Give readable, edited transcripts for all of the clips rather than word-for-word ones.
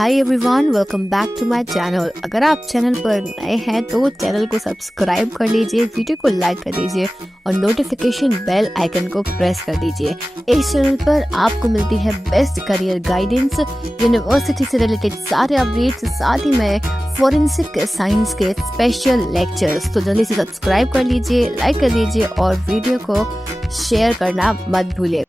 Hi everyone, welcome back to my channel. अगर आप channel पर नए हैं तो चैनल को सब्सक्राइब कर लीजिए, वीडियो को लाइक कर दीजिए और नोटिफिकेशन बेल आइकन को प्रेस कर दीजिए। इस चैनल पर आपको मिलती है बेस्ट करियर गाइडेंस, यूनिवर्सिटी से रिलेटेड सारे अपडेट्स, साथ ही में फॉरेंसिक साइंस के स्पेशल लेक्चर्स। तो जल्दी से सब्सक्राइब कर लीजिए, लाइक कर लीजिए और वीडियो को शेयर करना मत भूलिए।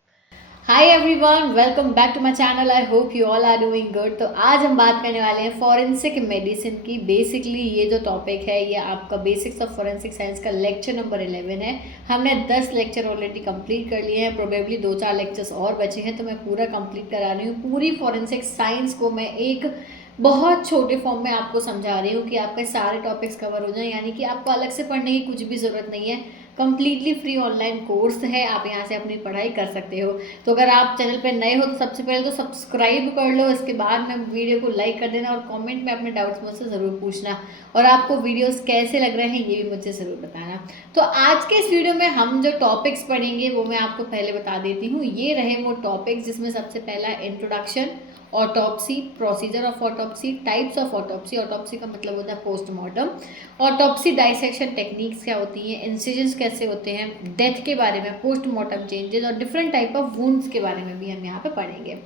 Hi everyone, welcome back to my channel. I hope you all are doing good. तो आज हम बात करने वाले हैं फॉरेंसिक मेडिसिन की। बेसिकली ये जो टॉपिक है ये आपका बेसिक्स ऑफ फॉरेंसिक साइंस का लेक्चर नंबर 11 है। हमने 10 लेक्चर ऑलरेडी कंप्लीट कर लिए हैं, प्रोबेबली 2-4 लेक्चर्स और बचे हैं, तो मैं पूरा कंप्लीट करा रही हूँ। पूरी फॉरेंसिक साइंस को मैं एक बहुत छोटे फॉर्म में आपको समझा रही हूँ कि आपके सारे टॉपिक्स कवर हो जाएं, यानी कि आपको अलग से पढ़ने की कुछ भी ज़रूरत नहीं है। कम्प्लीटली फ्री ऑनलाइन कोर्स है, आप यहाँ से अपनी पढ़ाई कर सकते हो। तो अगर आप चैनल पर नए हो तो सबसे पहले तो सब्सक्राइब कर लो, इसके बाद में वीडियो को लाइक कर देना और कमेंट में अपने डाउट्स मुझसे ज़रूर पूछना, और आपको वीडियोस कैसे लग रहे हैं ये भी मुझे ज़रूर बताना। तो आज के इस वीडियो में हम जो टॉपिक्स पढ़ेंगे वो मैं आपको पहले बता देती हूँ। ये रहे वो टॉपिक्स जिसमें सबसे पहला introduction, autopsy, procedure of autopsy, types of autopsy, autopsy का मतलब होता है पोस्टमार्टम, ऑटोप्सी डाइसेक्शन टेक्निक्स क्या होती हैं, इंसिजन्स कैसे होते हैं, डेथ के बारे में, पोस्टमार्टम चेंजेस और डिफरेंट टाइप ऑफ वुंड्स के बारे में भी हम यहाँ पे पढ़ेंगे।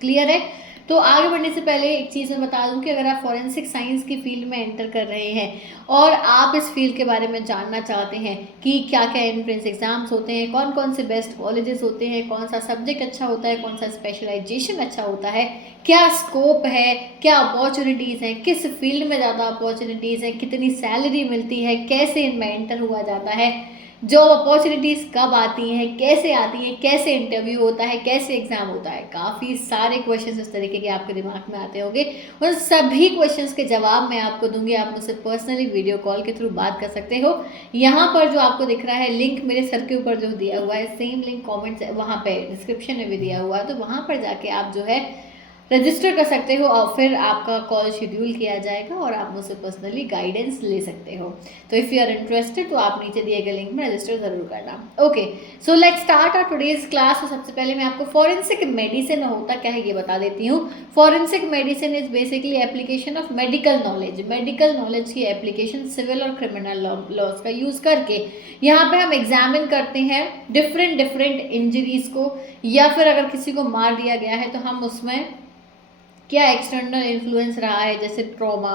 क्लियर है? तो आगे बढ़ने से पहले एक चीज़ मैं बता दूं कि अगर आप फॉरेंसिक साइंस की फील्ड में एंटर कर रहे हैं और आप इस फील्ड के बारे में जानना चाहते हैं कि क्या क्या एंट्रेंस एग्जाम्स होते हैं, कौन कौन से बेस्ट कॉलेजेस होते हैं, कौन सा सब्जेक्ट अच्छा होता है, कौन सा स्पेशलाइजेशन अच्छा होता है, क्या स्कोप है, क्या अपॉर्चुनिटीज़ हैं, किस फील्ड में ज़्यादा अपॉर्चुनिटीज़ हैं, कितनी सैलरी मिलती है, कैसे इनमें एंटर हुआ जाता है, जॉब अपॉर्चुनिटीज़ कब आती हैं, कैसे आती हैं, कैसे इंटरव्यू होता है, कैसे एग्ज़ाम होता है, काफ़ी सारे क्वेश्चंस इस तरीके के आपके दिमाग में आते होंगे। उन सभी क्वेश्चंस के जवाब मैं आपको दूंगी। आप मुझसे पर्सनली वीडियो कॉल के थ्रू बात कर सकते हो। यहाँ पर जो आपको दिख रहा है लिंक मेरे सर के ऊपर जो दिया हुआ है, सेम लिंक कॉमेंट्स वहाँ पर डिस्क्रिप्शन में भी दिया हुआ है, तो वहाँ पर जाके आप जो है रजिस्टर कर सकते हो और फिर आपका कॉल शेड्यूल किया जाएगा और आप मुझसे पर्सनली गाइडेंस ले सकते हो। तो इफ़ यू आर इंटरेस्टेड तो आप नीचे दिए गए लिंक में रजिस्टर ज़रूर करना। Okay, so let's start our today's class. तो सबसे पहले मैं आपको फॉरेंसिक मेडिसिन होता क्या है ये बता देती हूँ। Forensic medicine is basically application of medical knowledge. Medical knowledge की एप्लीकेशन सिविल और क्रिमिनल लॉज का यूज़ करके यहाँ पे हम एग्जामिन करते हैं डिफरेंट इंजरीज को, या फिर अगर किसी को मार दिया गया है तो हम उसमें क्या एक्सटर्नल इन्फ्लुएंस रहा है, जैसे ट्रॉमा,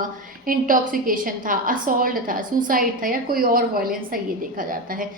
इंटॉक्सिकेशन था, असॉल्ट था, सुसाइड था या कोई और वायलेंस था, ये देखा जाता है।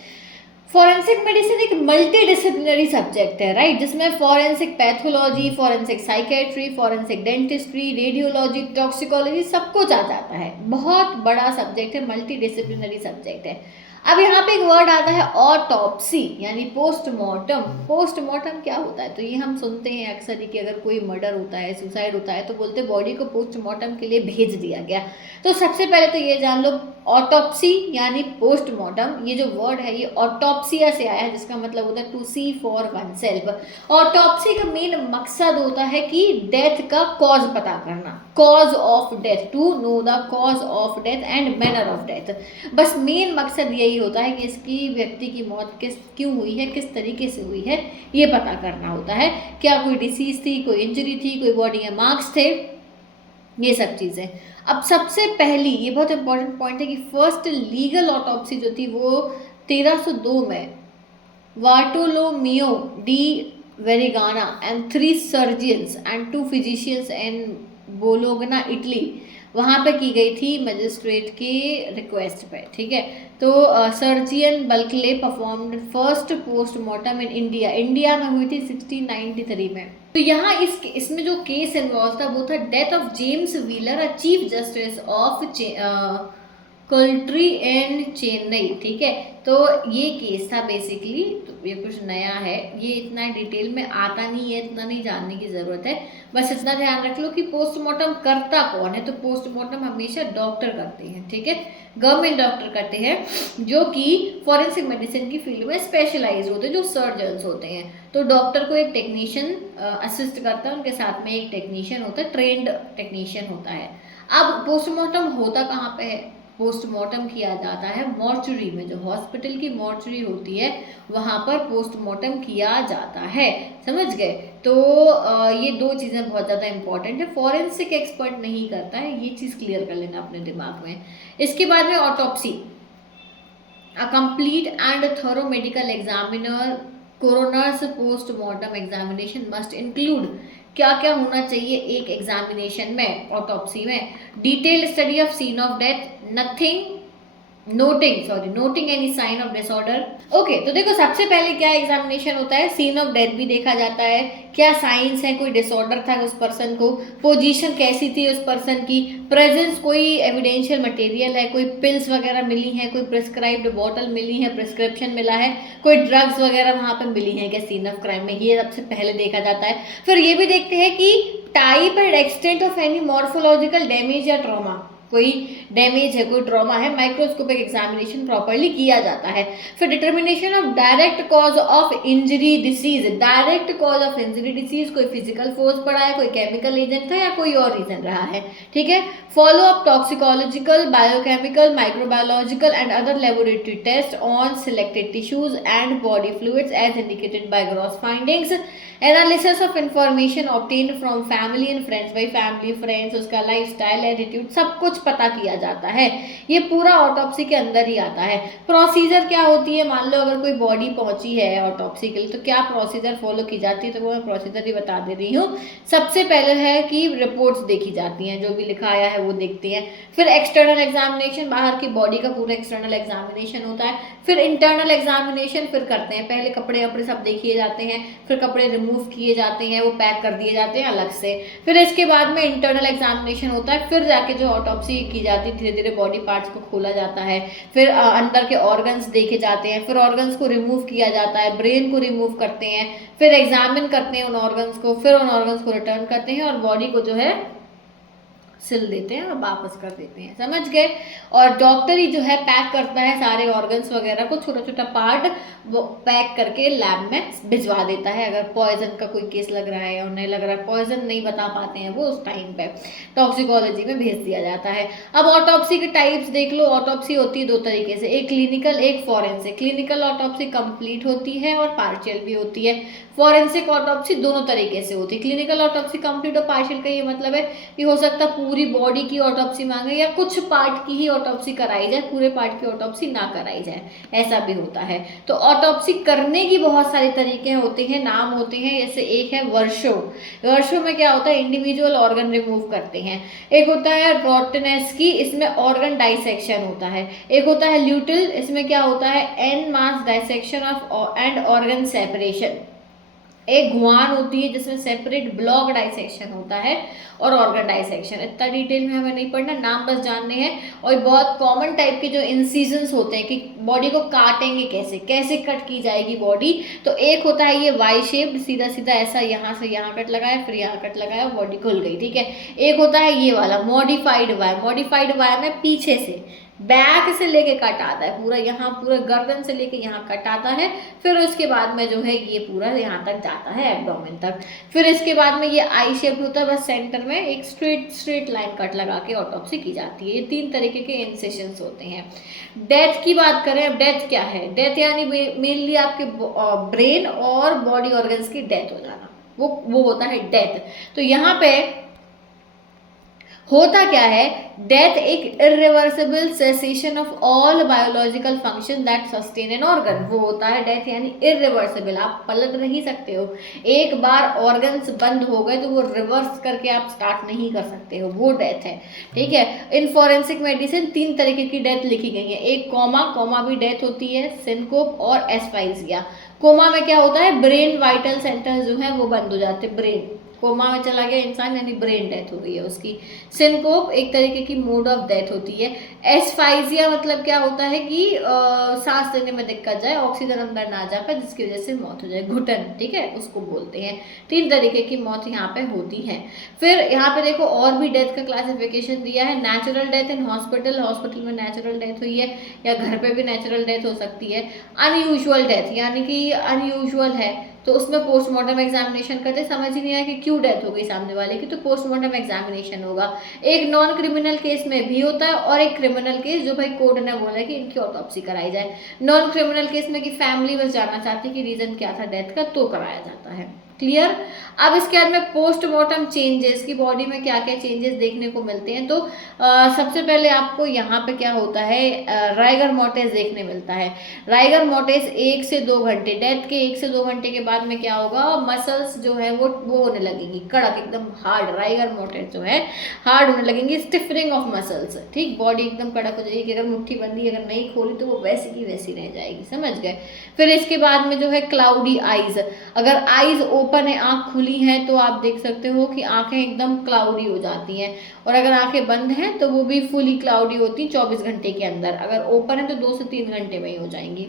फॉरेंसिक मेडिसिन एक मल्टी डिसिप्लिनरी सब्जेक्ट है, राइट, जिसमें forensic pathology, forensic psychiatry, forensic dentistry, radiology, toxicology सब कुछ आ जाता है। बहुत बड़ा सब्जेक्ट है, मल्टी डिसिप्लिनरी सब्जेक्ट है। अब यहाँ पे एक वर्ड आता है ऑटोप्सी, यानी पोस्टमार्टम। पोस्टमार्टम क्या होता है? तो ये हम सुनते हैं अक्सर ही कि अगर कोई मर्डर होता है, सुसाइड होता है, तो बोलते बॉडी को पोस्टमार्टम के लिए भेज दिया गया। तो सबसे पहले तो ये जान लो, ऑटोप्सी यानी पोस्टमार्टम, ये जो वर्ड है ये ऑटोप्सिया से आया है, जिसका मतलब होता है to see for oneself. Autopsy का मेन मकसद होता है कि डेथ का कॉज पता करना, cause of death, to know the cause of death and manner of death. बस मेन मकसद यही होता है कि इसकी व्यक्ति की मौत क्यों हुई है, किस तरीके से हुई है, ये पता करना होता है। क्या कोई डिसीज थी, कोई इंजरी थी, कोई बॉडी के मार्क्स थे, ये सब चीज़ें। अब सबसे पहली ये बहुत इंपॉर्टेंट पॉइंट है कि फर्स्ट लीगल ऑटोप्सी जो थी वो 1302 में Bartolomeo de Varignana and 3 surgeons and 2 physicians in Bologna, Italy, वहाँ पे की गई थी मजिस्ट्रेट के रिक्वेस्ट पे। ठीक है, तो surgeon Buckley performed first postmortem in India. India में हुई थी 1693 में। तो यहाँ इसमें जो केस इन्वॉल्व था वो था death of James Wheeler, a chief justice of कल्ट्री एंड चेन्नई। ठीक है, तो ये केस था बेसिकली। तो ये कुछ नया है, ये इतना डिटेल में आता नहीं है, इतना नहीं जानने की ज़रूरत है। बस इतना ध्यान रख लो कि पोस्टमार्टम करता कौन है। तो पोस्टमार्टम हमेशा डॉक्टर करते हैं, ठीक है, गवर्नमेंट डॉक्टर करते हैं, जो कि फॉरेंसिक मेडिसिन की फील्ड में स्पेशलाइज होते हैं, जो सर्जन्स होते हैं। तो डॉक्टर को एक टेक्नीशियन असिस्ट करता है, उनके साथ में एक टेक्नीशियन होता है, ट्रेंड टेक्नीशियन होता है। अब पोस्टमार्टम होता कहाँ पे है? पोस्टमार्टम किया जाता है मॉर्चुरी में, जो हॉस्पिटल की मॉर्चुरी होती है वहाँ पर पोस्टमार्टम किया जाता है। समझ गए? तो ये दो चीज़ें बहुत ज़्यादा इंपॉर्टेंट है, फॉरेंसिक एक्सपर्ट नहीं करता है, ये चीज़ क्लियर कर लेना अपने दिमाग में। इसके बाद में autopsy, a complete and thorough medical examiner coroner's post-mortem examination must include, क्या क्या होना चाहिए एक एग्जामिनेशन में, ऑटोप्सी में? Detailed study of scene of death, noting any sign of disorder. Okay, तो देखो सबसे पहले क्या एग्जामिनेशन होता है, सीन ऑफ डेथ भी देखा जाता है, क्या साइंस है, कोई डिसऑर्डर था उस पर्सन को, पोजीशन कैसी थी उस पर्सन की, प्रेजेंस कोई एविडेंशियल मटेरियल है, कोई पिल्स वगैरह मिली हैं, कोई प्रिस्क्राइब्ड बॉटल मिली है, प्रिस्क्रिप्शन मिला है, कोई ड्रग्स वगैरह वहाँ पर मिली हैं क्या सीन ऑफ क्राइम में, ये सबसे पहले देखा जाता है। फिर ये भी देखते हैं कि type and extent of any morphological damage या ट्रॉमा, कोई डैमेज है, कोई ट्रॉमा है, माइक्रोस्कोपिक एग्जामिनेशन प्रॉपर्ली किया जाता है। फिर determination of direct cause of injury disease, direct cause of injury disease, कोई फिजिकल फोर्स पड़ा है, कोई केमिकल एजेंट था या कोई और रीजन रहा है, ठीक है। Follow up toxicological, biochemical, microbiological and other laboratory test on selected tissues and body fluids as indicated by gross findings, analysis of information obtained from family and friends, भाई family friends, उसका lifestyle, attitude, सब कुछ पता किया जाता है। ये पूरा ऑटोप्सी के अंदर ही आता है। प्रोसीजर क्या होती है, मान लो अगर कोई बॉडी पहुंची है ऑटोप्सी के लिए तो क्या प्रोसीजर फॉलो की जाती है, तो वो मैं प्रोसीजर ही बता दे रही हूँ। सबसे पहले है कि रिपोर्ट्स देखी जाती हैं, जो भी लिखा आया है वो देखते हैं। फिर एक्सटर्नल एग्जामिनेशन, बाहर की बॉडी का पूरा एक्सटर्नल एग्जामिनेशन होता है। फिर इंटरनल एग्जामिनेशन फिर करते हैं, पहले कपड़े वपड़े सब देखिए जाते हैं, फिर कपड़े रिमूव किए जाते हैं, वो पैक कर दिए जाते हैं अलग से। फिर इसके बाद में इंटरनल एग्जामिनेशन होता है, फिर जाके जो ऑटोप्सी की जाती है, धीरे धीरे बॉडी पार्ट्स को खोला जाता है, फिर अंदर के ऑर्गन्स देखे जाते हैं, फिर ऑर्गन्स को रिमूव किया जाता है, ब्रेन को रिमूव करते हैं, फिर एग्जामिन करते हैं उन ऑर्गन्स को, फिर उन ऑर्गन्स को रिटर्न करते हैं और बॉडी को जो है सिल देते हैं और वापस कर देते हैं। समझ गए? और डॉक्टर ही जो है पैक करता है सारे ऑर्गन्स वगैरह को, छोटा छोटा पार्ट वो पैक करके लैब में भिजवा देता है। अगर पॉइजन का कोई केस लग रहा है या नहीं लग रहा है, पॉइजन नहीं बता पाते हैं वो उस टाइम पे, टॉक्सिकोलॉजी में भेज दिया जाता है। अब ऑटोप्सी के टाइप्स देख लो। ऑटोप्सी होती है दो तरीके से, एक क्लिनिकल, एक फॉरेंसिक। क्लिनिकल ऑटोप्सी कंप्लीट होती है और पार्शियल भी होती है। फॉरेंसिक ऑटोप्सी दोनों तरीके से होती है। क्लिनिकल ऑटोप्सी कंप्लीट और पार्शियल का ये मतलब है कि हो सकता है पूरी बॉडी की ऑटोप्सी मांगे या कुछ पार्ट की ही ऑटोप्सी कराई जाए, पूरे पार्ट की ऑटोप्सी ना कराई जाए, ऐसा भी होता है। तो ऑटोप्सी करने की बहुत सारे तरीके होते हैं, नाम होते हैं। जैसे एक है वर्शो। वर्शो में क्या होता है, इंडिविजुअल ऑर्गन रिमूव करते हैं। एक होता है रोटनेस्की, इसमें ऑर्गन डाइसेक्शन होता है। एक होता है ल्यूटिल, इसमें क्या होता है, an mass dissection of and organ separation. एक गुआन होती है जिसमें सेपरेट ब्लॉक डाइसेक्शन होता है और ऑर्गन डाइसेक्शन। इतना डिटेल में हमें नहीं पढ़ना, नाम बस जानने हैं। और बहुत कॉमन टाइप के जो इंसिजन्स होते हैं कि बॉडी को काटेंगे कैसे, कैसे कट की जाएगी बॉडी, तो एक होता है ये वाई शेप, सीधा सीधा ऐसा यहाँ से यहाँ कट लगाया, फिर यहाँ कट लगाया, बॉडी खुल गई, ठीक है। एक होता है ये वाला मॉडिफाइड वाई। मॉडिफाइड वाई में पीछे से बैक से लेके कट आता है, पूरा यहाँ पूरा गर्दन से लेके यहाँ कट आता है, फिर उसके बाद में जो है ये पूरा यहाँ तक जाता है एब्डोमेन तक। फिर इसके बाद में ये आई शेप होता है, बस सेंटर में एक स्ट्रेट लाइन कट लगा के ऑटोप्सी की जाती है। ये तीन तरीके के इंसेशंस होते हैं। डेथ की बात करें, अब डेथ क्या है, डेथ यानी मेनली आपके ब्रेन और बॉडी ऑर्गन्स की डेथ हो जाना, वो होता है डेथ। तो यहाँ पे होता क्या है, डेथ एक irreversible cessation of all biological function that sustain an organ, वो होता है डेथ यानी इरिवर्सिबल। आप पलट नहीं सकते हो, एक बार ऑर्गन्स बंद हो गए तो वो रिवर्स करके आप स्टार्ट नहीं कर सकते हो, वो डेथ है, ठीक है। इन फॉरेंसिक मेडिसिन तीन तरीके की डेथ लिखी गई है। एक कोमा भी डेथ होती है, सिनकोप और एस्फाइजिया। कोमा में क्या होता है, ब्रेन वाइटल सेंटर्स जो है वो बंद हो जाते हैं, ब्रेन कोमा में चला गया इंसान यानी ब्रेन डेथ हो गई है उसकी। सिनकोप एक तरीके की मोड ऑफ डेथ होती है। एस्फाइजिया मतलब क्या होता है कि सांस लेने में दिक्कत जाए, ऑक्सीजन अंदर ना जा पाए, जिसकी वजह से मौत हो जाए, घुटन, ठीक है, उसको बोलते हैं। तीन तरीके की मौत यहाँ पे होती है। फिर यहाँ पे देखो और भी डेथ का क्लासिफिकेशन दिया है। Natural death in hospital, hospital में नेचुरल डेथ हुई है या घर पे भी नेचुरल डेथ हो सकती है। अनयूजुअल डेथ यानी कि अनयूजुअल है, तो उसमें पोस्टमार्टम एग्जामिनेशन करते, समझ ही नहीं आया कि क्यों डेथ हो गई सामने वाले की, तो पोस्टमार्टम एग्जामिनेशन होगा। एक नॉन क्रिमिनल केस में भी होता है और एक क्रिमिनल केस जो भाई कोर्ट ने बोला है कि इनकी ऑटोप्सी कराई जाए। नॉन क्रिमिनल केस में कि फैमिली बस जानना चाहती है कि रीजन क्या था डेथ का, तो कराया जाता है। क्लियर। अब इसके बाद में पोस्टमार्टम चेंजेस की बॉडी में क्या क्या चेंजेस देखने को मिलते हैं, तो सबसे पहले आपको यहाँ पे क्या होता है, राइगर मोर्टिस देखने मिलता है। राइगर मोर्टिस 1 से 2 घंटे, डेथ के 1 से 2 घंटे के बाद में क्या होगा, मसल्स जो है वो होने लगेंगी कड़क, एकदम हार्ड। राइगर मोर्टिस जो है हार्ड होने लगेंगी, स्टिफनिंग ऑफ मसल्स, ठीक, बॉडी एकदम कड़क हो जाएगी कि अगर मुट्ठी बंदी अगर नहीं खोली तो वो वैसी की वैसी रह जाएगी, समझ गए। फिर इसके बाद में जो है क्लाउडी आईज, अगर आईज ओपन है, आंख खुली है, तो आप देख सकते हो कि आंखें एकदम क्लाउडी हो जाती हैं, और अगर आंखें बंद हैं तो वो भी फुली क्लाउडी होती 24 घंटे के अंदर, अगर ओपन है तो 2 से 3 घंटे में ही हो जाएंगी।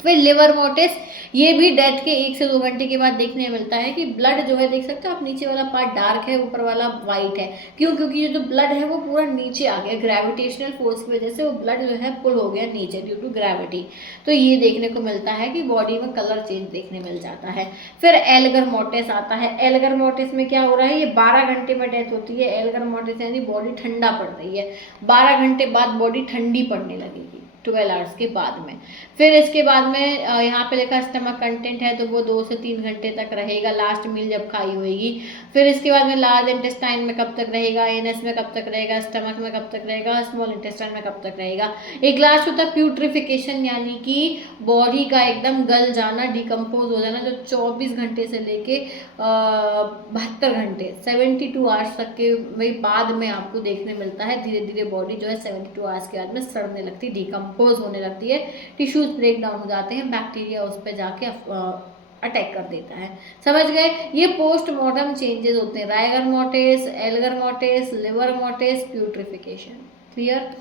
फिर लिवर मोटिस, ये भी डेथ के 1 से 2 घंटे के बाद देखने मिलता है कि ब्लड जो है, देख सकते हो आप, नीचे वाला पार्ट डार्क है, ऊपर वाला वाइट है। क्यों? क्योंकि ये जो ब्लड है वो पूरा नीचे आ गया, ग्रेविटेशनल फोर्स की वजह से वो ब्लड जो है पुल हो गया नीचे ड्यू टू ग्रेविटी। तो ये देखने को मिलता है कि बॉडी में कलर चेंज देखने मिल जाता है। फिर एल्गर मोटिस आता है। एल्गर मोटिस में क्या हो रहा है, ये 12 घंटे में डेथ होती है। एल्गर मोटिस यानी बॉडी ठंडा पड़ रही है, 12 घंटे बाद बॉडी ठंडी पड़ने लगेगी, 12 आवर्स के बाद में। फिर इसके बाद में यहाँ पे लिखा स्टमक कंटेंट है, तो वो 2 से 3 घंटे तक रहेगा, लास्ट मील जब खाई होएगी। फिर इसके बाद में लार्ज इंटेस्टाइन में कब तक रहेगा, एनएस में कब तक रहेगा, स्टमक में कब तक रहेगा, स्मॉल इंटेस्टाइन में कब तक रहेगा। एक लास्ट होता है प्यूट्रिफिकेशन, यानी कि बॉडी का एकदम गल जाना, डिकम्पोज हो जाना, जो 24 घंटे से लेके 72 घंटे 72 आवर्स तक के बाद में आपको देखने मिलता है। धीरे धीरे बॉडी जो है 72 आवर्स के बाद में सड़ने लगती है, डिकम्पोज होने लगती है, टिश्यूज ब्रेक डाउन हो जाते हैं, बैक्टीरिया उस पर जाके अटैक कर देता है, समझ गए। ये पोस्टमार्टम चेंजेस होते हैं, rigor mortis, algor mortis, livor mortis, putrefaction. Clear.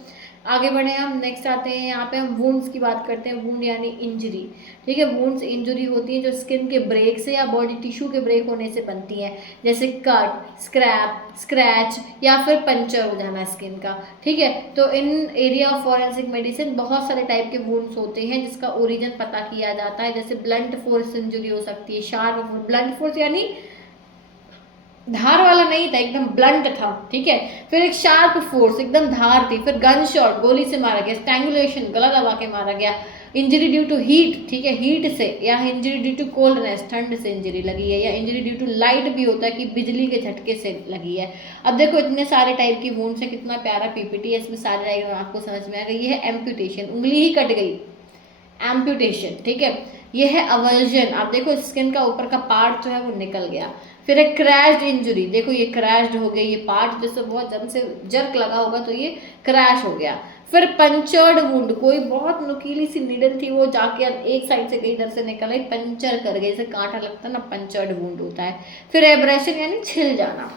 आगे बढ़े हम, नेक्स्ट आते हैं, यहाँ पे हम वुंड्स की बात करते हैं। वुंड यानी इंजरी, ठीक है। वुंड्स इंजरी होती है जो स्किन के ब्रेक से या बॉडी टिश्यू के ब्रेक होने से बनती है, जैसे कट, स्क्रैच या फिर पंचर हो जाना स्किन का, ठीक है। तो इन एरिया ऑफ फॉरेंसिक मेडिसिन बहुत सारे टाइप के वुंड्स होते हैं जिसका ओरिजिन पता किया जाता है, जैसे ब्लंट फोर्स इंजरी हो सकती है, शार्प। ब्लंट फोर्स यानी धार वाला नहीं था, एकदम ब्लंट था, ठीक है। फिर एक शार्प फोर्स, एकदम धार थी। फिर गन शॉट, गोली से मारा गया। स्ट्रैंगुलेशन, गला दबा के मारा गया। इंजरी ड्यू टू हीट, ठीक है, हीट से, या इंजरी ड्यू टू कोल्डनेस, ठंड से इंजरी लगी है, या इंजरी ड्यू टू लाइट भी होता है कि बिजली के झटके से लगी है। अब देखो इतने सारे टाइप की वुंड से कितना प्यारा पीपीटी है, इसमें सारे डायग्राम आपको समझ में आ गई। ये है एम्पुटेशन, उंगली ही कट गई, एम्पुटेशन, ठीक है। ये है अवर्जन, आप देखो स्किन का ऊपर का पार्ट जो है वो निकल गया। फिर एक क्रैश्ड इंजरी, देखो ये क्रैश्ड हो गई, ये पार्ट जैसे बहुत जब से जर्क लगा होगा तो ये क्रैश हो गया। फिर पंचर्ड वुंड, कोई बहुत नुकीली सी नीडल थी वो जाके एक साइड से कहीं इधर से निकल आई, पंचर कर गई, जैसे कांटा लगता है ना, पंचर्ड वुंड होता है। फिर एब्रेशन यानी छिल जाना,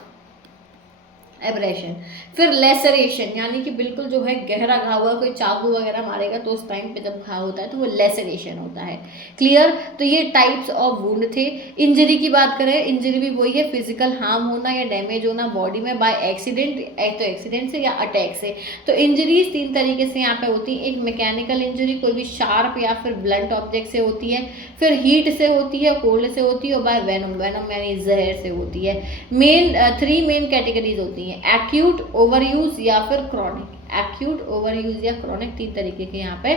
एब्रेशन। फिर लेसरेशन यानी कि बिल्कुल जो है गहरा घाव हुआ, कोई चाकू वगैरह मारेगा तो उस टाइम पे जब घाव होता है तो वो लेसरेशन होता है। क्लियर। तो ये टाइप्स ऑफ वुंड थे। इंजरी की बात करें, इंजरी भी वही है, फिजिकल हार्म होना या डैमेज होना बॉडी में बाय एक्सीडेंट, एक तो एक्सीडेंट से या अटैक से। तो इंजरीज 3 तरीके से यहाँ पे होती है। एक मैकेनिकल इंजरी, कोई भी शार्प या फिर ब्लंट ऑब्जेक्ट से होती है। फिर हीट से होती है, कोल्ड से होती है, और बाय वेनम, वेनम यानी जहर से होती है। 3 मेन कैटेगरीज होती है, एक्यूट, ओवरयूज या फिर क्रॉनिक। एक्यूट, ओवरयूज या क्रॉनिक 3 तरीके के यहाँ पे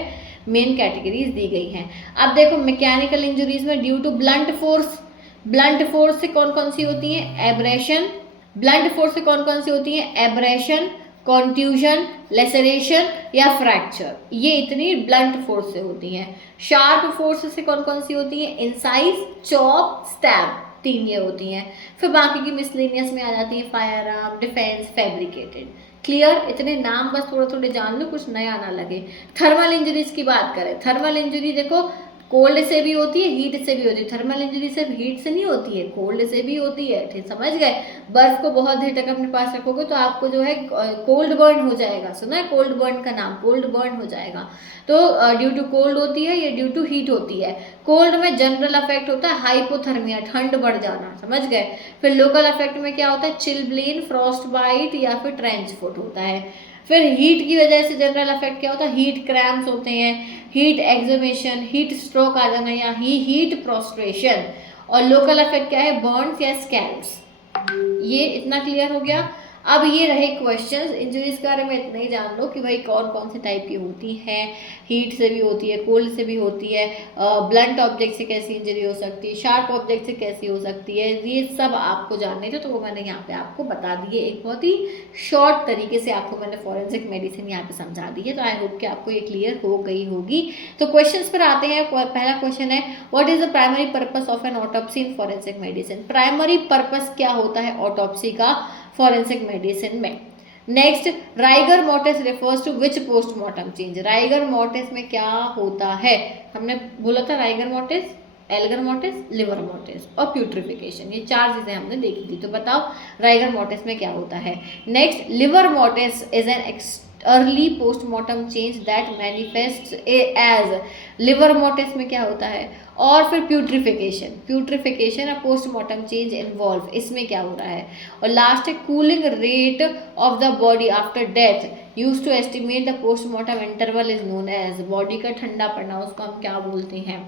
मेन कैटेगरीज दी गई हैं। अब देखो मैकेनिकल इंजरीज में due to blunt force, blunt force से कौन कौन सी होती हैं, एब्रेशन। ब्लंट फोर्स से कौन कौन सी होती हैं, एब्रेशन, कॉन्ट्यूजन, लेसरेशन या फ्रैक्चर, ये इतनी ब्लंट फोर्स से होती हैं। शार्प फोर्स से कौन कौन सी होती हैं, इंसाइज, चॉप, स्टैब, 3 ये होती हैं। फिर बाकी की मिसलेनियस में आ जाती है fire arm, defence, fabricated. Clear. इतने नाम बस थोड़े थोड़े जान लो, कुछ नया ना लगे। थर्मल इंजरीज की बात करें, थर्मल इंजरी देखो कोल्ड से भी होती है, हीट से भी होती है। थर्मल इंजरी सिर्फ हीट से नहीं होती है, कोल्ड से भी होती है, ठीक समझ गए। बर्फ को बहुत देर तक अपने पास रखोगे तो आपको जो है कोल्ड बर्न हो जाएगा, सुना है कोल्ड बर्न का नाम, कोल्ड बर्न हो जाएगा। तो ड्यू टू कोल्ड होती है, ये ड्यू टू हीट होती है। कोल्ड में जनरल अफेक्ट होता है हाइपोथर्मिया, ठंड बढ़ जाना, समझ गए। फिर लोकल अफेक्ट में क्या होता है, चिलब्लेन, फ्रॉस्ट बाइट या फिर ट्रेंच फुट होता है। फिर हीट की वजह से जनरल अफेक्ट क्या होता है, हीट क्रैम्प्स होते हैं, हीट एक्समेशन, हीट स्ट्रोक आ जाना या हीट प्रोस्ट्रेशन। और लोकल इफेक्ट क्या है, बर्न्स या स्कैल्स। ये इतना क्लियर हो गया। अब ये रहे क्वेश्चंस। इंजरीज के बारे में इतना ही जान लो कि भाई कौन कौन से टाइप की होती हैं, हीट से भी होती है, कोल्ड से भी होती है, ब्लंट ऑब्जेक्ट से कैसी इंजरी हो सकती है, शार्प ऑब्जेक्ट से कैसी हो सकती है, ये सब आपको जानने थे, तो वो मैंने यहाँ पे आपको बता दिए। एक बहुत ही शॉर्ट तरीके से आपको मैंने फॉरेंसिक मेडिसिन यहाँ पे समझा दी है। तो आई होप कि आपको ये क्लियर हो गई होगी। तो क्वेश्चंस पर आते हैं। पहला क्वेश्चन है, what is the primary purpose of an autopsy in forensic medicine. Primary purpose क्या होता है ऑटोप्सी का फॉरेंसिक मेडिसिन में। Next, rigor mortis refers to which postmortem change. Rigor mortis में क्या होता है, हमने बोला था rigor mortis, algor mortis, livor mortis और प्यूट्रिफिकेशन, ये 4 चीजें हमने देखी थी। तो बताओ राइगर मोर्टिस में क्या होता है। Next, livor mortis is an early postmortem change that manifest as. Livor mortis में क्या होता है। और फिर प्यूट्रिफिकेशन, प्यूट्रिफिकेशन और पोस्टमार्टम चेंज इन्वॉल्व, इसमें क्या हो रहा है। और लास्ट है, cooling rate of the body after death use to estimate the postmortem interval is known as. Body का ठंडा पड़ना उसको हम क्या बोलते हैं।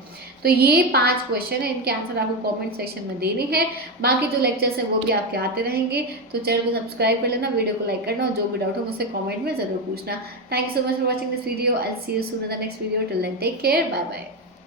तो ये 5 क्वेश्चन है, इनके आंसर आपको कमेंट सेक्शन में देने हैं। बाकी जो लेक्चर्स है वो भी आपके आते रहेंगे। तो चैनल को सब्सक्राइब कर लेना, वीडियो को लाइक करना और जो भी डाउट हो मुझसे कमेंट में जरूर पूछना। Thank you so much for watching this video. I see you soon in the next video. Till then take care, bye bye.